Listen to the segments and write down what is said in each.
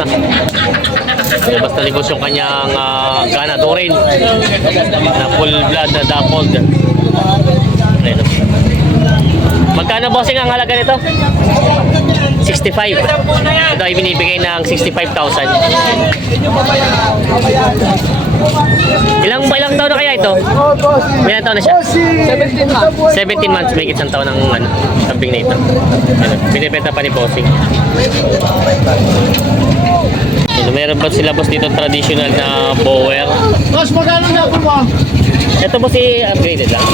na. Lumabas na libos yung kanyang uh, gana, Dorin. Na full blood na. Ayun. Magkano bossing ang halaga nito? 65. Ito ay binibigay ng 65,000. Ilang ilang taon na kaya ito? Ilang taon na siya? 17 months. 17 months, may isang taon ng ano, kambing na ito. Binibenta pa ni Bossing. Ano, meron ba sila boss dito traditional na bower? Boss, magkano na po mo? Ito boss i upgraded lang.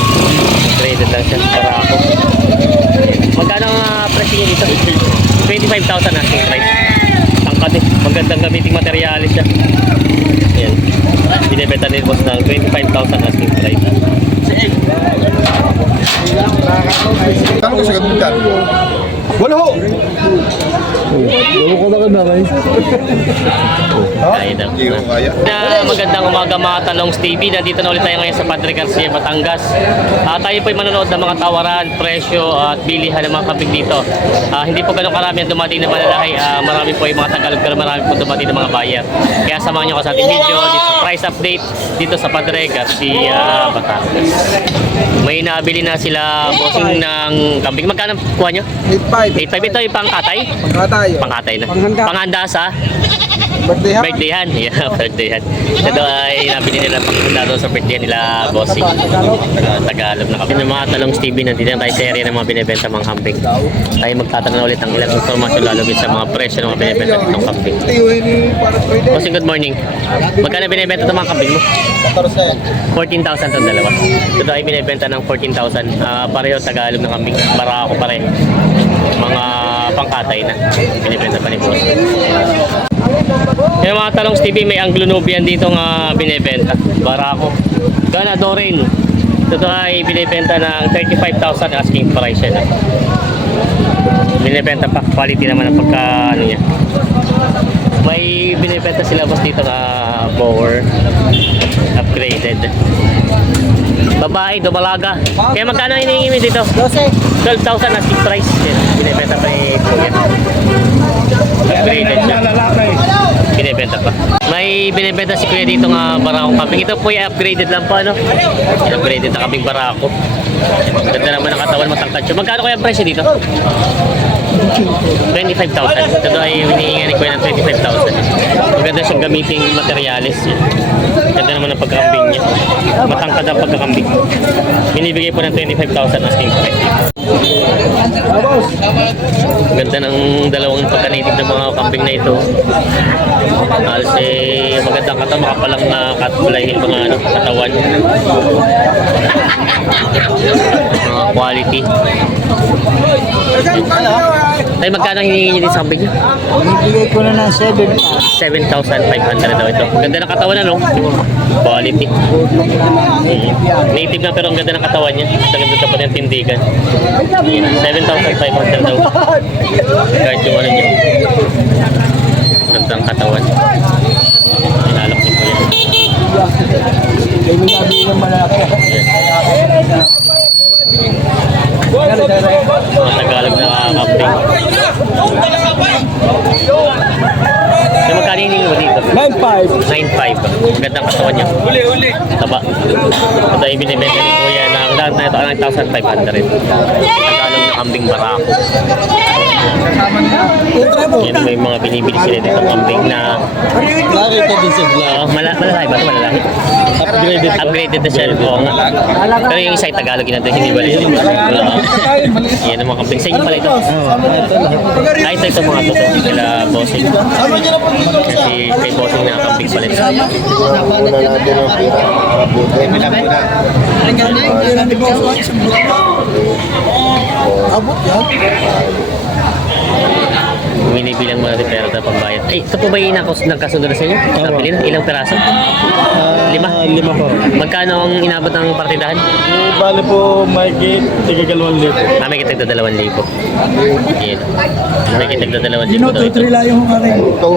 Upgraded lang siya para ako. Magkano ang uh, presyo niya dito? 25,000 asking price. Tangkad eh. Magandang gamiting materialis siya. Ayan. Binibenta ni boss ng 25,000 asking price. Kano ka sa? Wala ho! Ewan ko na ka na kayo. Kaya na. Hindi ko kaya. Na magandang umaga mga talongs TV. Nandito na ulit tayo ngayon sa Padre Garcia, Batangas. Ah, tayo po ay manonood ng mga tawaran, presyo at bilihan ng mga kambing dito. Ah, hindi po ganun karami ang dumating na malalahi. Ah, marami po yung mga Tagalog pero marami po dumating ng mga buyer. Kaya samahan nyo ako sa ating video. Dito, price update dito sa Padre Garcia, Batangas. May nabili na sila bossing ng kambing. Magkano kuha nyo? 8-5. 8.5 ito yung pangkatay? Pagkatay. Pangkatay na. Panghanda. Panghanda sa? Birthday ha? birthday yan. Yeah, birthday yan. Ito ay nabili nila pagpunta doon sa birthday nila, bossing. Uh, Tagalog na kami. Yung mga talong Stevie, nandito na tayo sa area ng mga binibenta mga kambing. Tayo magtatanong ulit ng ilang informasyon lalo din sa mga presyo ng mga binibenta ng kambing. Bossing, good morning. Magkano binibenta itong mga kambing mo? 14,000 itong dalawa. Ito ay binibenta ng 14,000. Ah, pareho Tagalog na kambing. Para ako pare. Mga pangkatay na. Binibenta pa ni boss. Yung mga talong Stevie, may Anglo Nubian dito nga binibenta. Barako. Gana Dorin. Ito ay binibenta ng 35,000 asking price yan. ah. Binibenta pa. Quality naman ang pagka ano niya. May binibenta sila boss dito na bower. Upgraded. Babae, dumalaga. Kaya magkano hinihingi dito? 12. 12,000 asking price. Binibenta pa ni Kuya. Upgraded siya. Binibenta pa. May binibenta si Kuya dito nga barakong kambing. Ito po yung upgraded lang pa, no? Upgraded na kambing barako. Ganda naman ang katawan, matangkad siya. Magkano kaya presyo dito? 25,000. Ito ay hinihinga ni Kuya ng 25,000. Maganda siyang gamiting materialis. Ganda naman ang pagkakambing niya. Matangkad ang pagkakambing. Binibigay po ng 25,000 asking price. Ganda ng dalawang pagka-native ng mga kambing na ito. Halos eh, magandang katawan, makapalang na katulay yung mga ano, katawan. Mga quality. Ay, magkano hinihingi din sa kambing niyo? Bibigay ko na ng 7 pa. 7,500 daw ito. Ganda ng katawan ano? Quality. Mm. Native na pero ang ganda ng katawan niya. Sa ganda dapat yung tindigan. Yan. 7,500 daw. Kahit yung ano niya. Ganda ng katawan. Inalok niyo po yan. Kaya may nabili ng malaki. Mga Tagalog na kambing. Yung magkano hinihingi mo dito? 9-5. 9.5. Ganda ang katawan niya. Uli, uli. Taba. Ito ay binibenta ni Kuya ng lahat na ito, 9,500. Tagalog na kambing barako. Yan may mga binibili sila dito kambing na Lari ka din sa uh, mala malalaki ba? Malalaki. Upgraded. Upgraded na siya. Oo nga. Pero yung isa ay Tagalog yun natin, hindi ba rin? Oo. Yan ang mga kambing. Sa inyo pala ito. Ay, ito ito mga to. Kila bossing. Kasi kay bossing na kambing pala ito. Abot yan. Binibilang mo natin pera sa pambayad. Ay, ito po ba yung inakos nagkasundo na sa inyo? Nabili na? Ilang peraso? lima? lima po. Magkano ang inabot ng partidahan? Eh, bali po, may gate, tigagalawang libo. Ah, may kitag na dalawang libo. Yan. May kitag na dalawang libo daw ito. lang yung aking. Ito.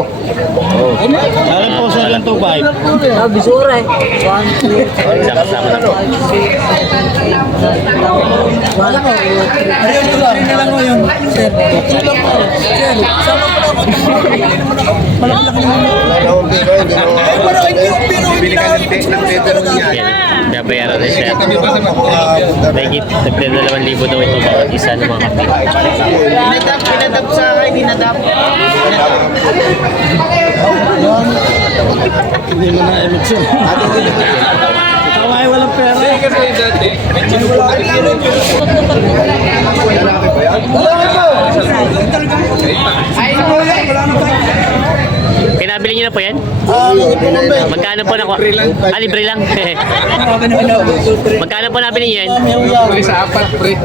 Ano po sa lang to five? Sabi sura eh. 1, 2, Sama-sama na po. Wala ko. Ayun ko lang. Ayun lang yung sir. Sir, Nabayaran na siya. Nagit, nagdala naman libo daw ito bawat isa ng mga kapit. Pinadap, pinadap sa akin, pinadap. Hindi mo na emitsyon. Ikaw ay walang pera. Kasi dati, may chinupot. Wala ka ba yan? Wala ka ba? Na po yan? Magkano po na Ah, libre lang. Magkano po nabili niyo yan? Sa apat, pre.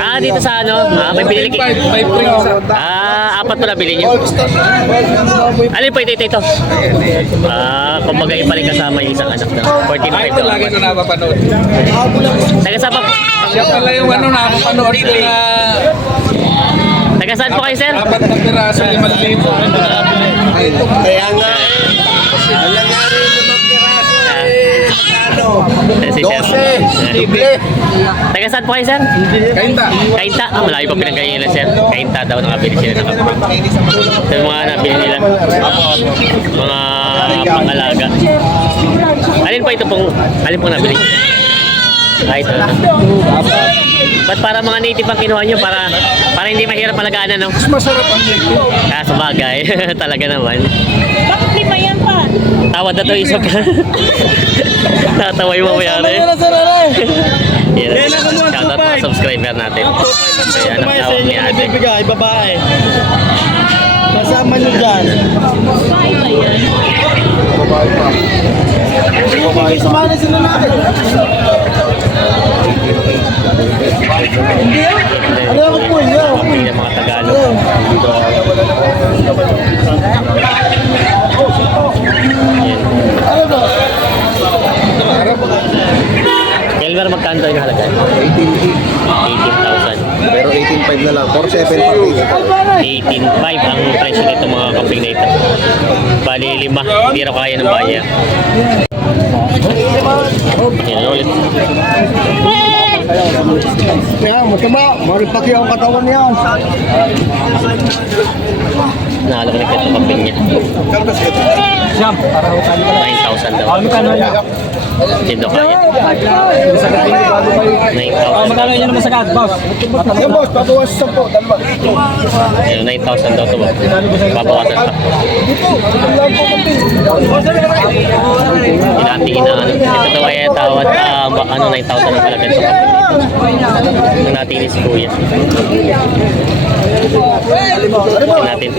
Ah, dito sa ano? Ah, may isa. Ah, apat po nabili niyo. Alin po ito, ito, ito? Ah, kumbaga yung paling kasama yung isang anak na. 14 Ay, ito lagi ko napapanood. Taga saan po? Siya pala yung ano, napapanood ko na Taga saan po kayo, sir? apat na piraso, limang libo. Kaya nga, alam nga rin piraso eh. Magkano? Eh, Si sir. Libre. Taga saan po kayo, sir? Kainta. Kainta. Ah, malayo pa pinagayin nila, sir. Kainta daw nakabili sila ng kape. Ito yung mga nabili nila. Mga pangalaga. Alin po ito pong, alin pong nabili? Ah, ito. Ba't para mga native ang kinuha nyo? Para, para hindi mahirap malagaan, ano? Mas masarap ang libo. Ah, sa bagay. Talaga naman. Bakit lima yan pa? Tawad na to isa pa. Tatawa yung mamayari. Yan. Shoutout mga subscriber natin. Ayan, ang Kumain sa tawag ni ate. bibigay, babae. Kasama nyo dyan. Babae ba yan? Sumali sila natin. Ano ako po yun? Kapag ng mga Tagalog. Yan. Kelmer, magkano yung halaga? 18,000. Pero 18.5 na lang. 4.7 pa rin. 18.5 ang presyo nito mga kaping na ito. Bali lima, hindi raw kaya ng baya. Yan ulit. Kaya, mataba. Maripaki ang katawan niya. Na ito kaping niya. 9,000 daw. Hindi daw kaya. 9,000. yun naman sa kat, boss? Yan boss, babawas sa po. Dalawa. Ayun, 9,000 daw ito. Babawasan pa. Tinatingin na ano. Ito daw ay tawad. ah, ba- ano, 9,000 ang halaga ito. Ito natin ni si Kuya. Natin.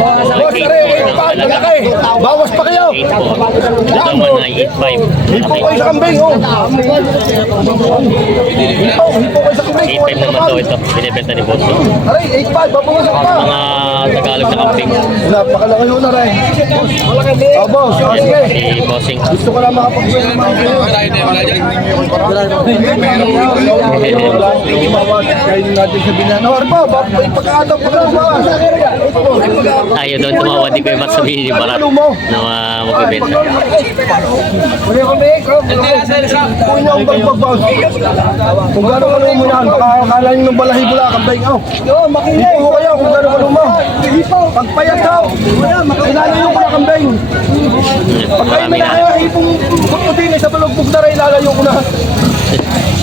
Boss, tara, 8.5. Malaki. Bawas pa kayo. 8 po. Ito naman ay 8.5. Hipo kayo sa kambing, oh. Hipo, kayo sa kambing. 8.5 naman daw ito. Binibenta ni Boss. Aray, 8.5. Babawasan pa. Mga Tagalog na kambing. Napakalaki yun na rin. Oh, boss. Oh, sige. Si Bossing. Gusto ko lang makapag-sell naman kayo. Wala yun, wala ipagkakataw pa ka bawas? Ayaw doon tumawa. Di ko yung masabihin yung barat na uh, magbibenta. Muli kami, kung niyo ang pagpagbawas. Kung gano'n ka lumo yan, baka akala nyo ng balahibo lang, kambing. Oh, hipo ko kayo kung gano'n ka. Pagpayat daw, ilalayo ko na kambing. Pagkain Marami na na. kayo, hipong puti na sa balugbog na rin, ilalayo ko na.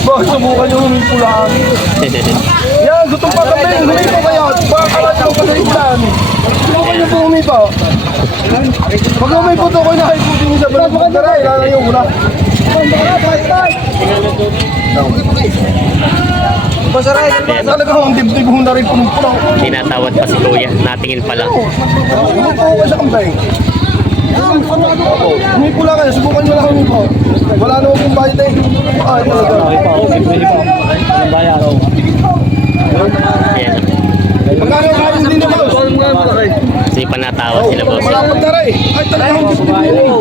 Boss, subukan humipo lang. Yan, gutom pa kambing, humipo kayo. Baka akala nyo balahibo lang. Subukan nyo po humipo. Pag humipo to ko na, hipo din sa balugbog na rin, ilalayo ko na. Talaga ang dibdib mo na rin punong-puno. Tinatawad pa si Kuya. Natingin pa lang. Humipo ko sa kambing. Humipo lang kayo, subukan nyo lang humipo. Wala naman kong bayad eh. Ah, ito talaga. Ayan. Magkano kain din na boss? Kasi panatawad sila boss. Wala pang taray. Ay, talagang dibdib mo.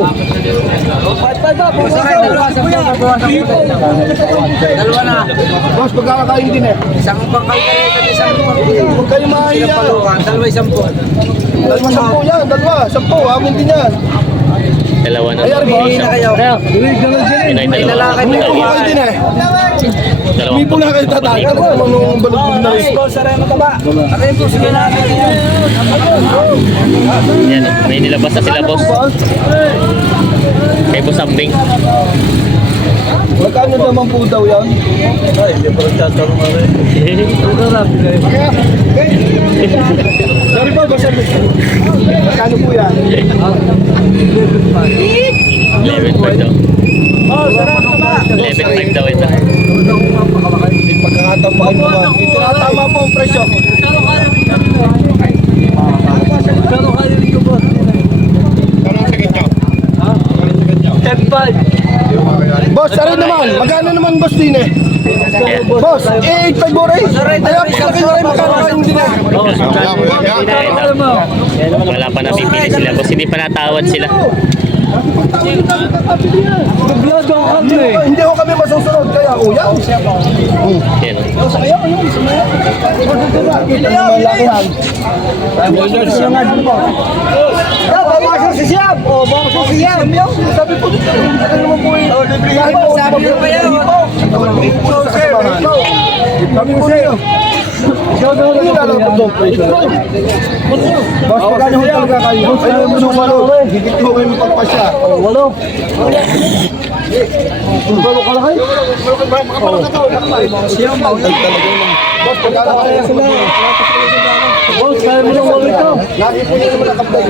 Dalawa na. Boss, magkakakain din eh. Isang pangkalkalito, isang Huwag kayo mahiya. Dalawa isang po. Dalawa, sampu yan. Dalawa, sampu. Amin din yan. Dalawa na. Ay, Arbo. Pili na kayo. May dalawa. lalaki, may Kumakain din eh. Dalawang Hindi po na kayo tatagal. Ano nung balugbog na rin? Sponsor ay mataba. Yung puso ka namin? Yan, may nilabas na sila boss. Kay Boss Ambing. Magkano naman po daw yan? Ay, hindi pa nagtatanong ka rin. Ito na bigay. Sorry po, basta Magkano po yan? 11.5 daw. Oh, sarap mataba. 11.5 daw ito. Pagkakataon pa kayo naman. Tinatama po ang presyo. Kano kayo rin boss? Anong sakit niyo? 10-5. Boss, ano naman? Magkano naman boss din eh? Boss, eh, 8 mo rin. Ayaw, pakalaki mo rin. Magkano kayong din eh? Wala pa napipili sila boss. Hindi pa natawad sila. Vlog ang. Hindi ko kami masusunod. Kaya, oh, yan. Kita naman lakihan. Siya nga din po. Bawasan si Siam. Oh, bawasan si Siam. Sabi po, ano naman po eh. Po, Sabi ko pa yan. Sabi po Hindi lalapot doon presyo. Boss, magkano ho talaga kayo? Ayaw mo sumunod. Higit ko kayo magpapasya. Walo. Balo ka lang Siam ba? Boss, magkano kayo sila? Boss, kaya mo ito. Lagi po niya naman nakapday.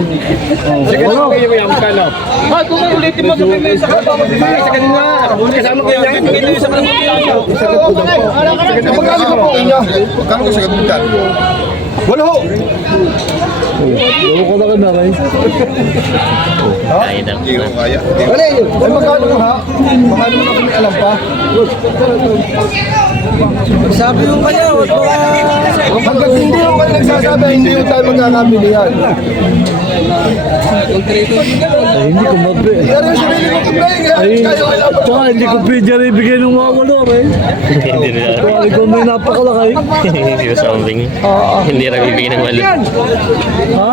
Sige, kayo yung kano. Ha, kung may ulitin mo sa pipili sa kapatid mo. Sa kanina. Kasama ko yan. Pagkita yung sa mga Sagot po daw po. Ka po inyo? Kano ka sagot dyan? Wala ho. Walo ko na ka na rin. Kaya daw. Hindi ko kaya. Wala yun. Ay, magkano mo ha? Magkano mo na kami alam pa? Sabi yung kaya, wag mo Hanggang hindi mo kayo nagsasabi, hindi mo tayo magkakabili yan. Hindi ko mabe. Pa. Tsaka hindi ko pwede rin ibigay ng mga walo rin. Hindi nila. Kaya ikaw may napakalaki. Hindi Boss Ambing. Hindi rin bibigyan ng walo. Ha?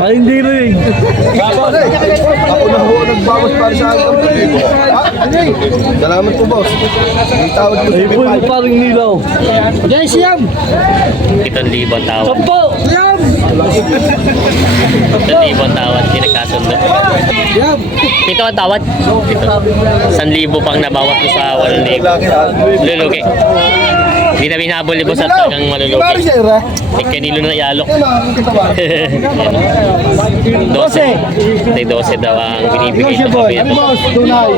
Ay, hindi rin. Ako na ho nagbawas para sa akin. Salamat po, boss. May tawad ko Ay, sa po, Pipay. parang nilaw. Yes, Siam! 7,000 ang tawad. Sampo! Siam! 7,000 ang tawad. Siam! Ito ang tawad. Ito. 1,000 pang nabawas ko sa 1,000. Lulugi. Hindi na binabol ni boss at talagang malulugi. siya, Ira. Eh, kanilo na ang katawan. 12. May 12 daw ang binibigay kabi Ano, ito. boss? Tunay.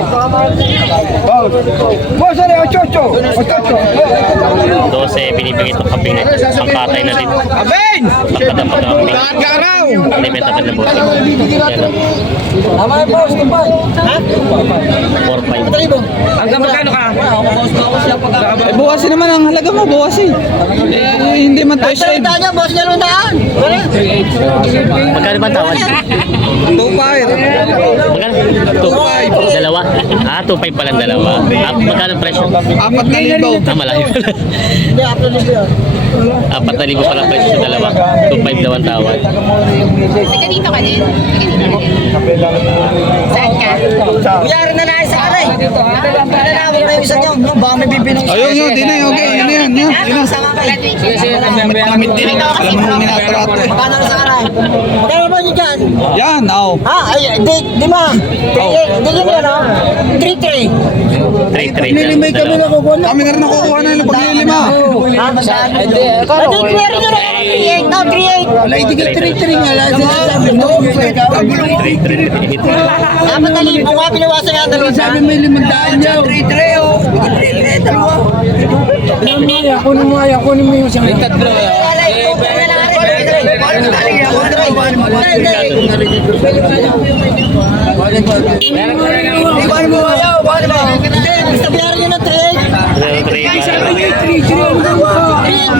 Boss. Boss, ano yung chocho? Chocho. 12 binibigay itong kaping na ito. Ang katay na din. Abeng! Pagkatapos ng kaping. Karaw! Alimenta pa na boss. Kailangan bibigyan natin. Tama yung boss, kumpay. Ha? 4-5. Hanggang magkano ka? Eh, buwasin naman ang halaga mo, buwasin. Eh, hindi man tayo save. Magkano ba tawad? Two fire. Magkano? 2. Dalawa. Ah, 2.5 pala ang dalawa. Ah, magkano presyo? Apat na libaw. Ah, malayo pala. Apat na libo pala presyo sa dalawa. 2.5 daw ang tawad. Teka dito ka din. Teka dito ka din. Saan ka? Kuyari na lang sa alay. Nalalaman na yung isa niyo. No? Baka may bibinong Ayun, yun, di na, okay, yun na yan, yun. Ano sa mga Sige, sige. Hindi ka kasi. Magkano na sa alay? Magkano ba niyo dyan? Yan, aw. Ha? Ay, di, di ma. Di di mo no? 3-3. 3.3 kami na Kami na rin nakukuha na yung paglilima. Ha? Masyado. Hindi. Ito, kuyari nyo na. 3-8 na, 3-8. Wala, hindi ka 3-3 nga lang. Sinasabi mo. 3.3 Dapat na libo nga, pinawasan nga dalawa. Sabi mo yung limandaan niya. 3-3, oh. 3-3, dalawa. Kunin mo yan, kunin mo yung isang tatlo. Rin. Paano mo ayaw? Paano mo? Hindi, basta biyaran nyo ng 3-8. 3-8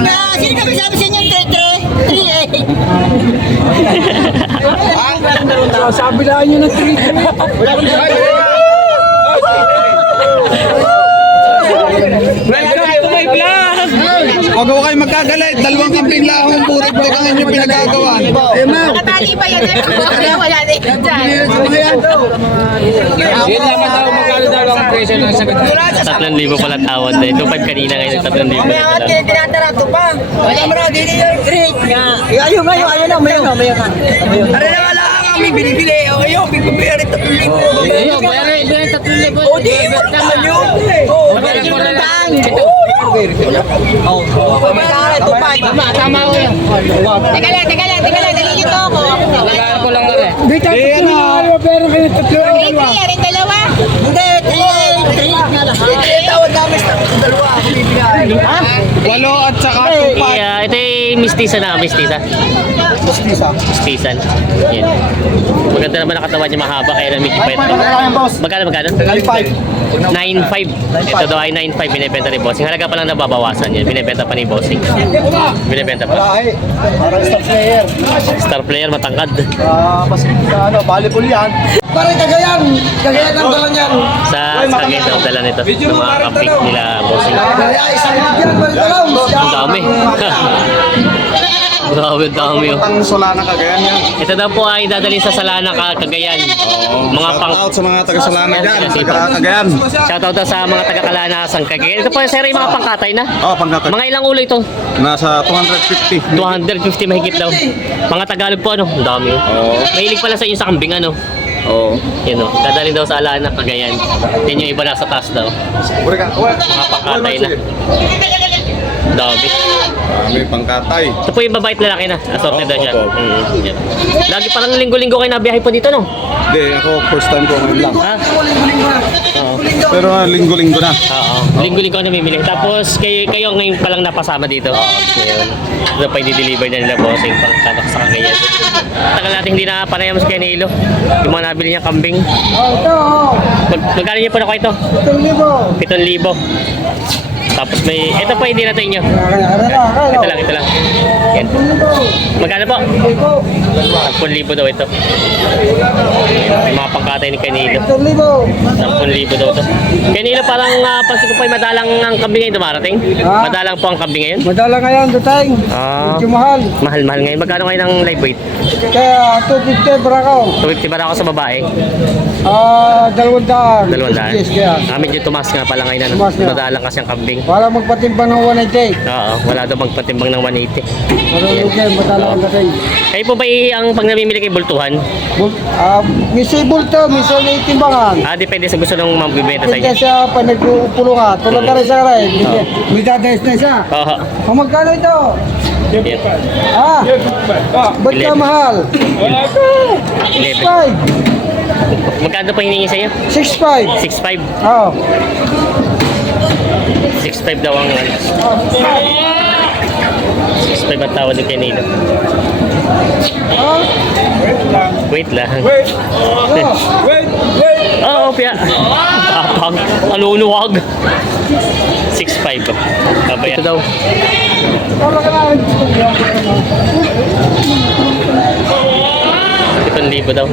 na. Sino kami sabi sa inyo 3-3? 3-8. Sabi na nyo ng 3-3. Welcome to my vlog! Huwag ako kayo magkagalit. Dalawang kamping lahong puro Muntik ang inyong pinagagawa. Eh, ma'am. Nakatali pa yan eh. Wala na yun dyan. Yun naman daw, magkano daw ang presyo ng sagot. 3,000 pala tawad na. 2,500 kanina ngayon, 3,000 na Kaya lang. tinatarato pa. Wala mo na, dili yung nga. Ayun, ayun, ayun na, mayo nga, mayo. Ano na wala kami binibili. Ayun, bibili ito. Ayun, bayaran, ibigay 3,000. O, di mo na yun. O, Bayaran ko na lang. Tama, tama ko yun. Teka lang, teka lang, teka lang. Nalilito ako. Bayaran ko lang na rin. Dito, ano, pero kayo tatlo. Grade 3 yan, yung dalawa. Hindi. Ha? Walo at saka Yeah, ito yung mistisa na, mistisa. Mistisa. Mistisan. Yan. Maganda naman ang katawan niya, mahaba, kaya boss. Magkano, magkano? 95. 9.5. Ito daw ay 9.5 binibenta ni Bossing. Halaga pa lang nababawasan yan. Binibenta pa ni Bossing. Binibenta pa. Lahi. Parang star player. Star player, matangkad. Ah, mas ano, volleyball yan. Parang kagayan. Kagayan ang dala niyan. Sa Skagit daw dala nito. Ng mga kapik nila Bossing. Isang yan, parang dalaw. Ang dami. Grabe, dami oh. Ang Solana Cagayan yan. Ito daw po ay dadalhin sa Salana, Ka- Cagayan. Mga Shout pang... out sa mga taga Solana dyan. Taga Cagayan. Shoutout daw sa mga taga-Kalana, San Cagayan. Ito po, sir, yung mga pangkatay na. Oh, pangkatag. Mga ilang ulo ito? Nasa 250. 250 mahigit daw. Mga Tagalog po, ano? Ang dami oh. Mahilig pala sa inyo sa kambing, ano? Oo. Yun o, dadalhin daw sa Alana, Cagayan. Yan yung iba nasa taas daw. Mga pangkatay na. Dami. May pangkatay. Ito po yung babait lalaki na. Assorted daw siya. Opo. Mm, yan. Lagi parang linggo-linggo kayo nabiyahe po dito, no? Hindi, ako first time ko ngayon lang. Ha? Oo. Pero ah, linggo-linggo na. Oo. Linggo-linggo ako namimili. Tapos kayo, kayo ngayon pa lang napasama dito. Ngayon. Ito pa i-deliver na nila bossing pang kanak sa kagayan. Tagal natin hindi na panayam sa Kenilo. Yung mga nabili niya kambing. Oh, ito, oh. Mag magkano niyo po na ko ito? Itong libo. 7,000. Tapos may, ito po hindi na ito inyo. Na, na, Ito lang, ito lang. Yan. Magkano po? 10,000 daw ito. Yung mga pangkatay ni libo. 10,000 daw ito. Kanina parang uh, pansin ko po madalang ang kambing ngayon dumarating. Ha? Madalang po ang kambing ngayon. Madala ngayon, dutay. Ah. Medyo mahal. Mahal-mahal ngayon. Magkano ngayon ang live weight? Kaya 250 barakaw. 250 ba ako sa babae? Ah, daan. Dalawang daan. Yes, kaya. Ah, medyo tumas nga pala ngayon. Ano? Tumaas nga. Madalang kasi ang kambing. Para magpatimpang ng 180. Oo, wala daw magpatimbang ng 180. Marunong kayo, madala ang dating. Kayo po ba i- ang pag namimili kay Bultuhan? Bul- Ah, misa bulto, misa na itimbangan. Ah, depende sa gusto ng mabibenta sa Hindi inyo. siya pa nagpupulo ka. Tulad ka rin sa karay. May dadayas na siya. Oo. Kung magkano ito? Yan. Ah, ba't ka Eleven. mahal? 11. 5. Magkano pa hiningi sa inyo? 6.5. 6.5. Oh. 6.5 daw ang ano. 6.5 ang tawad ni Kenilo. Oh. Wait lang. Wait. Wait. Wait. Oo, oh, pia. Tapang. Anunuwag. 6.5. Babaya. Ito daw. Itong libo daw.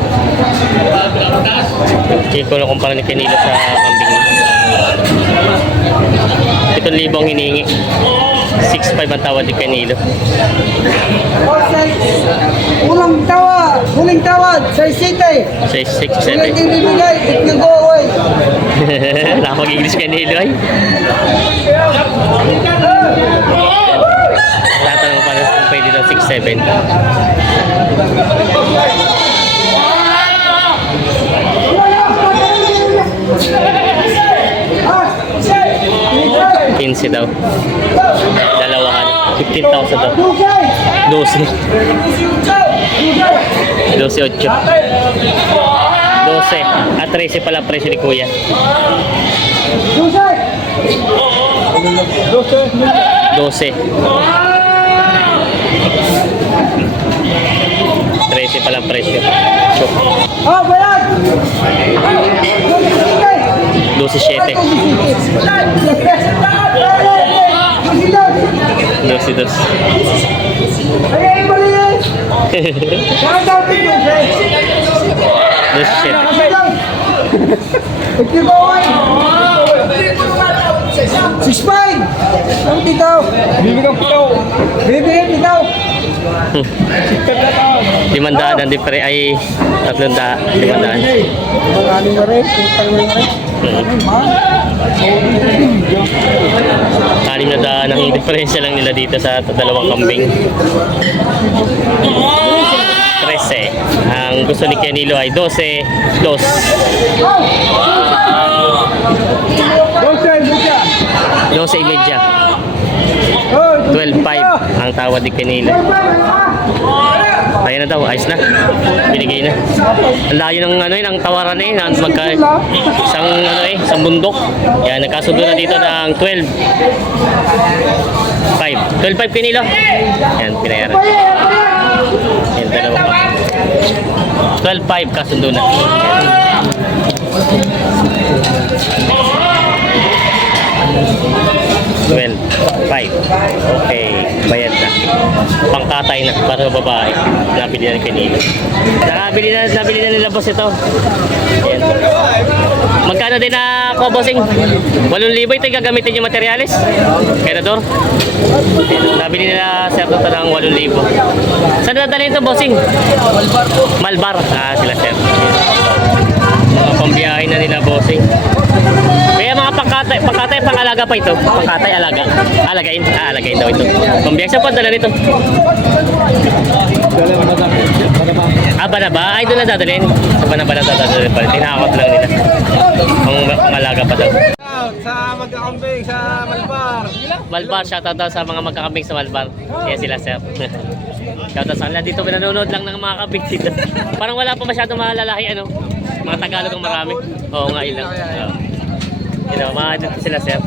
Hindi ko na kumpara ni Kenilo sa kambing niya. Itong libo ang hinihingi. 6.5 ang tawad ni Kenilo. Ulang tawad. Huling tawad. Sa city. 6, 6, Huling 7. ibibigay. It can go away. Nakapag-English Kenilo ay. Tatanong pa rin pwede daw 6-7. Quince daw. Dalawa ka. 15,000 daw. 12. 12, 8. 12. At 13 pala presyo ni Kuya. 12. 13 pala presyo. Oh, bayad. 12.7. 12 dos. Ay, mali yan. Saan daw ito? 12.7. It can go away. Six five. Ang titaw. Bibigyan daw. Bibigyan titaw. Limandaan ang different ay tatlong da, limandaan. Mga na rin, putang na rin. Anim na daan ang diferensya lang nila dito sa dalawang kambing. 13. Ang gusto ni Kenilo ay 12, 2. Bosel, Lucia. 12 media. Hoy, 12.5 ang tawad ni kanila. Ayan na daw, ayos na. Binigay na. Ang layo ng ano ng tawaran eh, ah. ng magka isang ano eh, isang bundok. Yan, nagkasundo na dito ng 12. 5. 12.5 kanila. Yan, pinayaran. Yan, dalawa pa. 12.5 kasundo na. Yan. 12.5 bayad na. Pangkatay na para sa babae. Nabili na ni Kanilo. Nakabili na, nabili na nila boss ito. Ayan. Magkano din na ko bossing? 8,000 ito yung gagamitin yung materialis? Kenador? Nabili nila sir ito ng 8,000. Saan dadalhin ito bossing? Malbar. Ah, sila sir. Mga pambiyahe na nila bossing. Pangalaga pa ito. Pangkatay alaga. Alagain, ah, alagain daw ito. Pambiyahe sa pandala nito. Ah, Banaba? Ay, doon na dadalhin. Sa Banaba na dadalhin pa rin. Tinakot lang nila. Pang, pangalaga pa daw. sa magkakambing sa Malbar. Malbar, shoutout daw sa mga magkakambing sa Malbar. Kaya sila, sir. shoutout sa kanila. Dito pinanonood lang ng mga kambing dito. Parang wala pa masyadong mga lalaki, ano? Mga Tagalog ang marami. Oo nga, ilang. Oo. You know, mga dito sila, sir.